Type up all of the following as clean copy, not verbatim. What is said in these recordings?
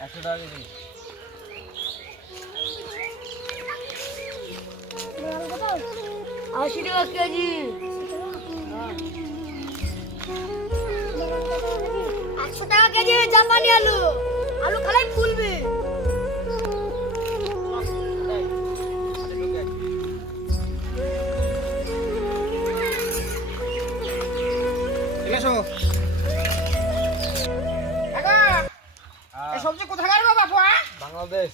100 টাকা কেজি। 80 টাকা কেজি। 100 টাকা কেজি জাপানি আলু। আলু খালাই ফুলবে। এসো এই সবজি কোথাকার গো বাপু? বাংলাদেশ।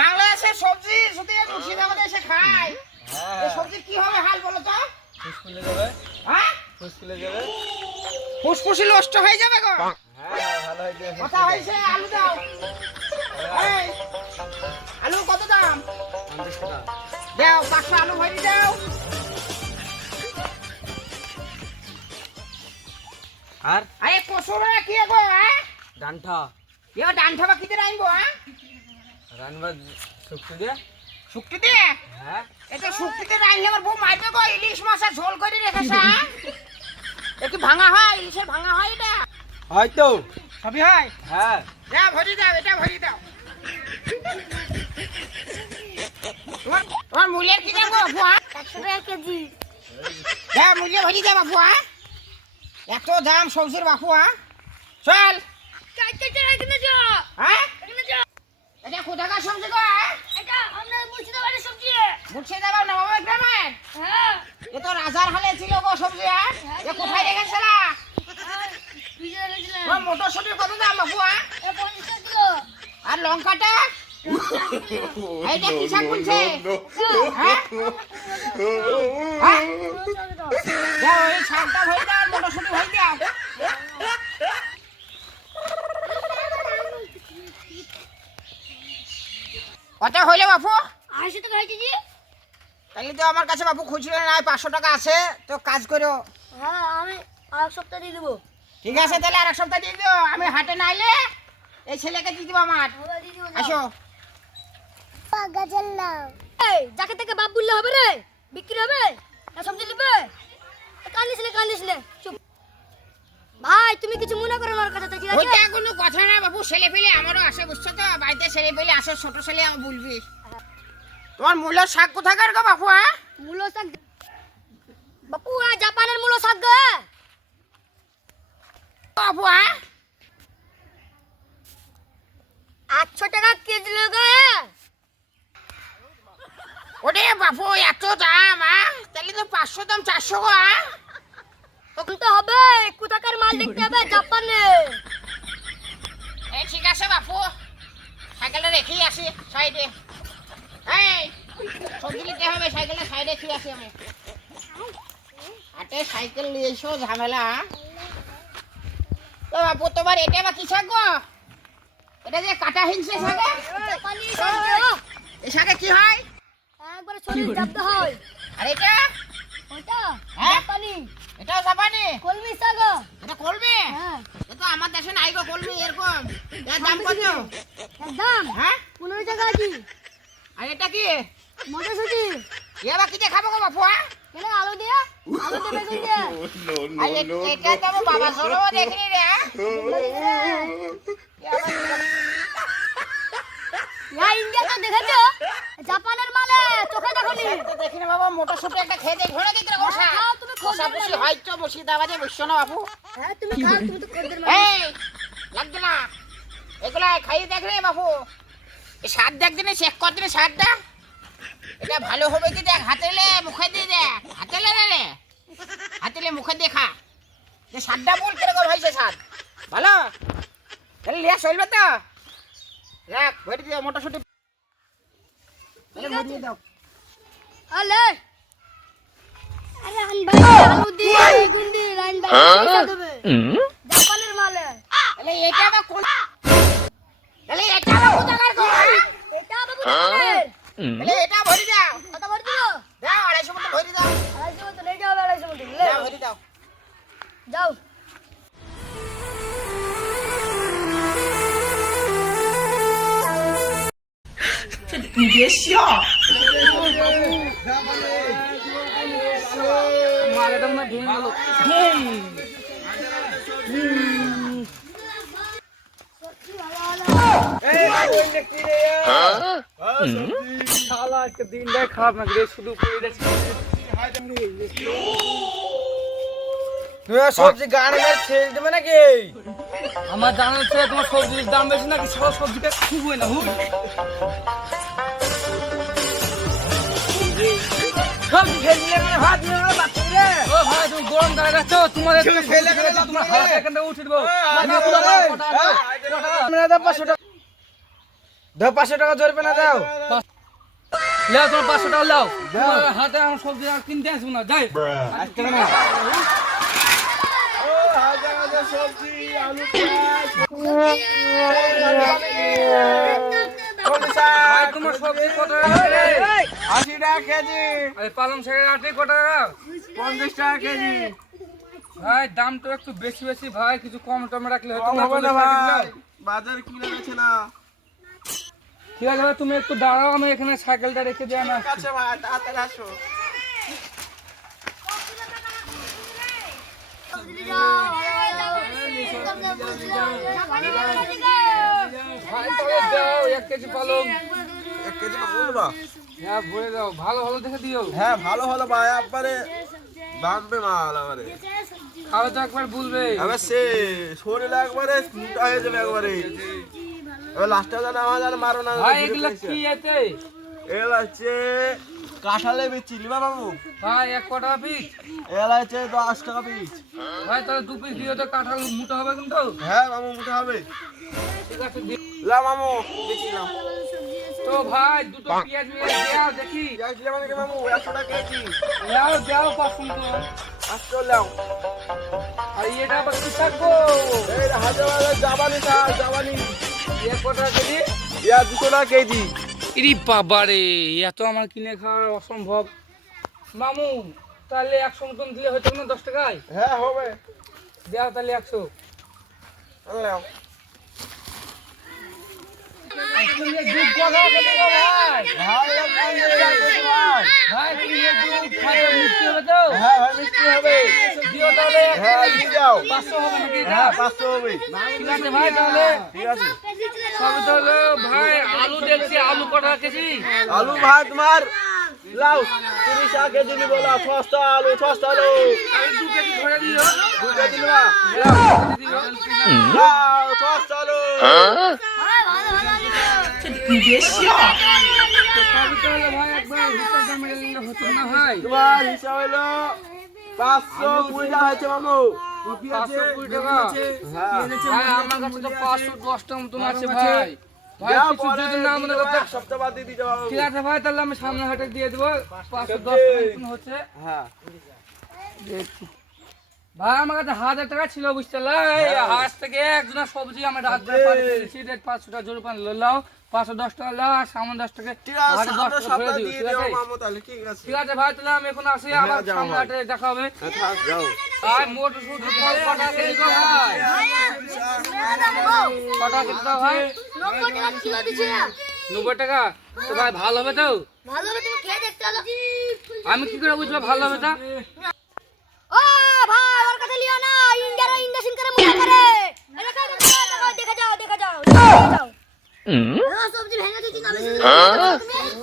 বাংলাদেশের সবজি যদি মুর্শিদাবাদে এসে খায় হ্যাঁ, এই সবজি কি হবে হাল বলো তো? ফুসফুলে যাবে, হ্যাঁ ফুসফুলে যাবে। ফুসফুসি নষ্ট হয়ে যাবে গো। হ্যাঁ, ভালো idea। কথা হয়েছে আলু দাও। এই আলু কত দাম? 50 টাকা। দাও 500 আলু ভরি দাও। আর আরে কসুরা কি গো? হ্যাঁ ডান্ঠা এ ডান্ঠা বা কিতে রাইবো? হ্যাঁ রানবা শুক্তি দিয়ে। শুক্তি দিয়ে হ্যাঁ, এটা শুক্তিতে রাইলে আমার বউ মারবে গো। ইলিশ মাছের ঝোল করে রেখেছে। হ্যাঁ এ কি ভাঙা হয়? ইলিশের ভাঙা হয় এটা? হয়তো। সবই হয়। হ্যাঁ, যা ভরি দাও, এটা ভরি দাও। তোমার তোমার মূল্যের কি দাম গো বাপু? 100 টাকা কেজি। যা মূল্য ভরি দাও বাপু। এত দাম সবজির বাপু। চল। চাইতে চাই কিনে যাও। হ্যাঁ কিনে যাও। এটা কোথাকার সবজি গো? এটা আমাদের মুর্শিদাবাদের সবজি। মুর্শিদাবাদ নবাবের গ্রামের? হ্যাঁ। এ তো রাজার হালে ছিল গো সবজি। এ কোথায় রেখেছিল? বিজয় রেখেছিলাম। তোমার মটরশুটির কত দাম বাপু? 50 কিলো। আর লঙ্কাটা? এইটা কি শাক বলছে? হ্যাঁ হ্যাঁ দাও এই শাকটা ভরে দাও আর মটরশুটি ভরে দাও। কত হইলো বাপু? 80 টাকা কেজি। তাহলে তো আমার কাছে বাপু খুচরো নাই, 500 টাকা আছে। তো কাজ করো। হ্যাঁ আমি আর সপ্তাহ দিয়ে দেবো। ঠিক আছে তাহলে আর এক সপ্তাহ দিয়ে দিও। আমি হাটে না আইলে এই ছেলেকে দিয়ে দিব আমার। আসো। এই যাকে থেকে বাপ বললে হবে রে? বিক্রি হবে না সবজি নিবে? কান্দিস নে চুপ। ভাই তুমি কিছু মনে করো না ওর কথা, ঠিক আছে? ওইটা কোনো কথা না বাপু। ছেলে পেলে আমারও আসে, বুঝছো তো? বাড়িতে ছেলে পেলে আসে, ছোট ছেলে আমার বলবি। তোমার মূল্য শাক কোথাকার গো বাপু? মূলো শাক বাপু জাপানের মূলো শাক গো। বাপু 800 টাকা কেজি গো। ওরে বাপু এত দাম? তাহলে তো 500 দাম 400 গো। তখন তো হবে কোথাকার মাল দেখতে হবে জাপানে। এই ঠিক আছে বাপু, সাইকেলটা রেখেই আসি সাইডে। এই সবজি নিতে হবে, সাইকেলটা সাইডে রেখে আসি আমি। হাটে সাইকেল নিয়ে এসো ঝামেলা। তো বাপু তোমার এটা বা কি শাক গো? এটা যে কাটা হিংসে শাক। জাপানি শাক গো। এই শাকে কি হয়? একবারে শরীর জাপতে হয়। আর এটা? ওটা হ্যাঁ? জাপানি এটাও জাপানি? কলমি শাক গো। এটা কলমি? হ্যাঁ এটা আমার দেশে নাই গো কলমি এরকম। এর দাম কত? একদম হ্যাঁ 15 টাকা কেজি। আর এটা কি? মটরশুঁটি এ বা কি দিয়ে খাবো গো বাপু? কেন আলু দিয়ে বেগুন দিয়ে। আর এটা তো আমার বাবা ছোটও দেখিনি রে। ইন্ডিয়া তো দেখেছো জাপানের মালে চোখে দেখনি। দেখিনি বাবা। মোটরশুটি একটা খেয়ে দেখ ঘোড়া দিতে বসা। খাও, তুমি বসা বসি হয়তো মুর্শিদাবাদে বসছো না বাপু। হ্যাঁ তুমি খাও, তুমি তো খদ্দের এই লাগবে না এগুলা খাইয়ে দেখ রে বাপু। এই স্বাদ দেখ দিনে চেক কর দিনে স্বাদটা। এটা ভালো হবে কি দেখ। হাতে লে মুখে দিয়ে দেখ। হাতে লে রে হাতে লে মুখে দিয়ে খা। যে স্বাদটা বল কিরকম হয়েছে স্বাদ। ভালো তাহলে লিয়া চলবে তো? দেখ ভরে দিয়ে মোটরশুটি ভরিয়ে দাও। আলে আরে আন ভাই আলু দিয়ে বেগুন দিয়ে রাইন ভাই পয়সা দেবে জাপানের মালে। তাহলে এটা বা কোন? তাহলে এটা বা কোথাকার গো? এটা বাবু জাপানের। তাহলে এটা ভরি দাও। কত ভর দিলো? দাও 250 মতো ভরি দাও। 250 মতো লেগে হবে 250 মতো লে দাও ভরি দাও। যাও।你别笑。 মালেটা মনে ভেঙে গেল। সত্যি ভালো ভালো শালা আজকে দিনটাই খারাপ না রে, শুধু সবজি গানে ছেড়ে দেবে নাকি? আমার জানা হচ্ছে তোমার সবজির দাম বেশি নাকি সব সবজিটা খুবই না হুট সবজি খেয়ে নিয়ে মানে ভাত নিয়ে মানে বাচ্চা নিয়ে। ও ভাই তুমি গরম দাঁড়িয়ে রাখছো তোমাদের তোমার হাত এখান থেকে উঠে দেবো দাও 500 টাকা জোরবে না দাও। লাও তোমার 500 টাকা লাও তোমার হাতে আমার সবজি আর কিনতে আসবো না যাই সবজি আলু ভাই তোমার সবজি কত টাকা রে? 80 টাকা কেজি, আরে পালং শাকের আটি কত টাকা? 50 টাকা কেজি। ভাই দাম তো একটু বেশি বেশি ভাই, কিছু কম টমে রাখলে হতো কম না। হবে না 40 টাকা ভাই, দিলাম। বাজারে কিনে যাচ্ছে না। ঠিক আছে ভাই তুমি একটু দাঁড়াও, আমি এখানে সাইকেলটা রেখে দিয়ে আমি আসছি। আচ্ছা ভাই তাড়াতাড়ি আসো। ভাই তাহলে দাও 1 কেজি পালং। 1 কেজি পাবো বা? হ্যাঁ ভরে দাও, ভালো ভালো দেখে দিও। হ্যাঁ ভালো হলো ভাই, একবারে বাঁধবে মাল আমারে। খাওয়া তো একবার বুঝবে। আবার সে শরীর একবারে মোটা হয়ে যাবে একবারে। এবার লাস্টে যেন আমার আর মারো না। ভাই এগুলো কি এতে? এগুলো হচ্ছে কাঁঠালে বেচি লিমা বাবু। ভাই 1 কটা পিস? এগুলো হচ্ছে 10 টাকা পিস। ভাই তাহলে 2 পিস দিও তো, কাঁঠাল মোটা হবে কিন্তু। হ্যাঁ মামু মোটা হবে। ঠিক আছে দিও। লা মামু বেচিলাম। তো ভাই দুটো পেঁয়াজ মিয়ে দাও দেখি। পেঁয়াজ দিলে মানে কি মামু 100 টাকা কেজি। দাও দাও 500 তো। 500 লাও। আর এটা আবার কি থাকবো? এই হাজার জাবানি শাক জাবানি। 1 কটা কেজি? ইয়া 200 টাকা কেজি। ইরি বাবা রে, এত আমার কিনে খাওয়া অসম্ভব। মামু তাহলে 100 মতন দিলে হতো না 10 টাকায়? হ্যাঁ হবে। দাও তাহলে 100। লাও। দুধ কথা কেটে দাও ভাই। ভাই লাও ভাই। ভাই তুমি এই দুধ খাবে মিষ্টি হবে তো? হ্যাঁ ভাই মিষ্টি হবে। দিও তাহলে। হ্যাঁ দিয়ে যাও। 500 হবে নাকি এটা? হ্যাঁ 500 হবে। ঠিক আছে ভাই তাহলে। ঠিক আছে। সবই তো হলো ভাই, আলু দেখছি আলু কটা কেজি? আলু ভাই তোমার লাও 30 টাকা কেজি নিবো লাও। সস্তা আলু সস্তা আলু। তাহলে 2 কেজি ধরে দিও। 2 কেজি নিবা। দিও। লাও সস্তা আলু। তো সবই তো হলো ভাই একবার হিসাবটা মেরে নিলে হতো না ভাই। তোমার হিসাব হলো 520 টাকা হয়েছে মামু। 520 টাকা। হ্যাঁ ভাই আমার কাছে তো 510 টাকা মতন আছে ভাই। ভাই যা কিছু পরে যদি না মনে দিয়ে করতে। দেবো, এক সপ্তাহ বাদ দিয়ে দিতে পারবো। ঠিক আছে ভাই তাহলে আমি সামনে হাটে দিয়ে দেবো। 510 টাকা মতন হচ্ছে। হ্যাঁ দেখছি। ভাই আমার কাছে 1000 টাকা ছিল বুঝতে পারলে, আজ থেকে একজনের সবজি আমি রাত করে পাঠিয়েছি, রেট 500 টাকা জোর পান লাও, 510 টাকা লাও আর সামনে 10 টাকা। ঠিক আছে হাটে 10 সামনের টাকা সপ্তাহ ধরে দিও, দিয়ে ঠিক দেবো আছে? মামু তাহলে ঠিক আছে। ঠিক আছে ভাই তাহলে আমি এখন আসি, হ্যাঁ, আবার যাও সামনে ভাই। হাটে দেখা হবে। হ্যাঁ থাক যাও। ভাই মোট শুধু কটা কেজি গো ভাই? কটা কেজি দাও ভাই? 90 টাকা কিলো দিছে। 90 টাকা? তো ভাই ভালো হবে তো? ভালো হবে, তুমি খেয়ে দেখতে হলো। আমি কি করে বুঝবো ভালো হবে তা? ও ভাই ওর কথা লিও না, ইন্ডিয়ার ইন্ডাসিন করে মুখে করে। দেখে যাও দেখে যাও দেখে যাও। সবজি ভেঙে দিচ্ছি না বেশি।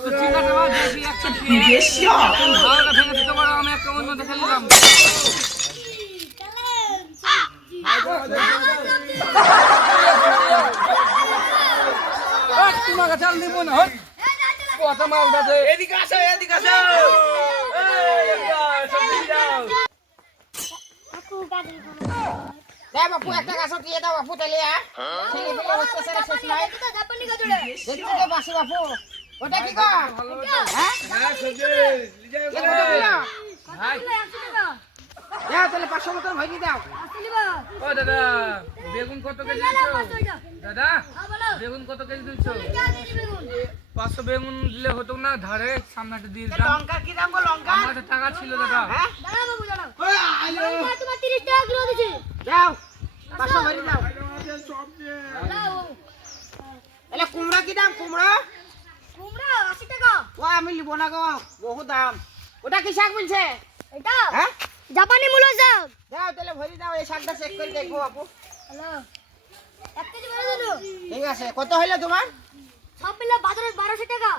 তো ঠিক আছে ভাই দেখি একটা তুমি ভালোটা ভেঙে দিতে পারো, আমি একটা অন্য দেখে নিলাম। তোমার কাছে আর নিবো না, হট। কত মালটা দে। এদিকে আসো এদিকে আসো। দে বাপু একটা গাছ দিয়ে দাও বাপু তাহলে ছেলে পেলে হচ্ছে সেটা শেষ নাই। জাপানি গাজরে। দেখতে দে বাসি বাপু। ওটা কি গো? ভালো হবে তো? হ্যাঁ? হ্যাঁ সবজি লিজে কি করে দিলো? ভাই 100 টাকা। দাও তাহলে 500 মতন ভরি দাও। আসলি বা। ও দাদা বেগুন কত কেজি না দিচ্ছ? 500 টাকা। দাদা হ্যাঁ বলো। বেগুন কত কেজি দিচ্ছ? যা দিবি বেগুন। 500 বেগুন দিলে হতো না, ধারে সামনেটা দিয়ে দিতাম। লঙ্কা কি দাম গো লঙ্কা? আমার কাছে টাকা ছিল দাদা। হ্যাঁ? দাঁড়াও বাবু দাঁড়াও। লঙ্কা তোমার 30 টাকা কিলো দিছি। দাও 500 ভরি দাও। দাও। তাহলে কুমড়া কি দাম কুমড়া? কুমড়া 80 টাকা। ও আমি লিব না গো বহু দাম। ওটা কি শাক বলছে? এটা হ্যাঁ? জাপানি মূলো শাক। দাও তাহলে ভরি দাও এই শাকটা চেক করে দেখবো বাপু। হ্যালো 1 কেজি বেড়ে দিল। ঠিক আছে, কত হইলো তোমার? সব মিলে বাজারে 1200 টাকা।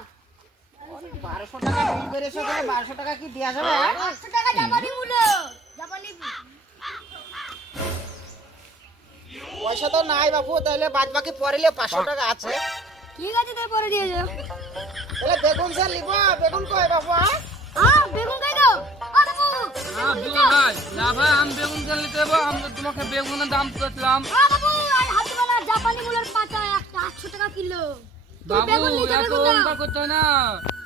1200 টাকা বিল করেছো, তাহলে 1200 টাকা কি দেয়া যাবে? 500 টাকা জাপানি মূল্য। জাপানি পয়সা তো নাই বাবু, তাহলে বাদ বাকি পরেলে 500 টাকা আছে। ঠিক আছে তাই পরে দিয়ে যাও। তাহলে বেগুন স্যার লিবো, বেগুন কই বাবু? বেগুন খাই দাও। বাবু। হ্যাঁ দুলা ভাই, না ভাই আমি বেগুন কেন নিতে যাবো? আমি তো তোমাকে বেগুনের দাম করছিলাম। বাবু আর হাতে বানা জাপানি মূল্যের পাতা একটা 800 টাকা কিলো। তুমি বাবু বেগুন নিতে এত বেগুন দাও। অঙ্কা করতে হয় না,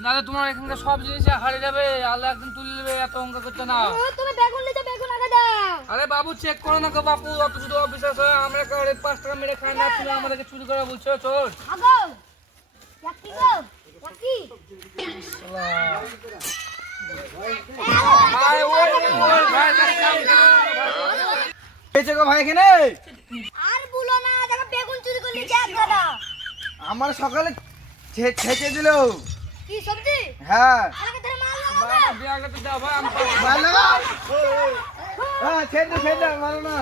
নাহলে তোমার এখানকার সব জিনিস হারিয়ে যাবে, আল্লাহ একদিন তুলে নেবে, এত অঙ্কা করতে না। তুমি বেগুন নিতে বেগুন আগে দাও। আরে বাবু চেক করো না গো বাপু, অত শুধু অবিশ্বাস হয়, আমরা কাউরে 5 টাকা মেরে খাই না, তুমি আমাদেরকে চুরি করে বলছো চোর। আগো ইয়াকি গো ইয়াকি ভাই ওই ভাই পেয়েছে গো ভাই এখানে? আর বলো না, দেখো বেগুন চুরি করে নিয়ে এক দাদা। আমার সকালে ছেঁচে দিল। কি সবজি? হ্যাঁ আমাকে ধরে মাল লাগাবে। ভাই ব্যাগটা তো দাও ভাই, আমি ভালো। হ্যাঁ ছেড়ে ছেড়ে মারো না।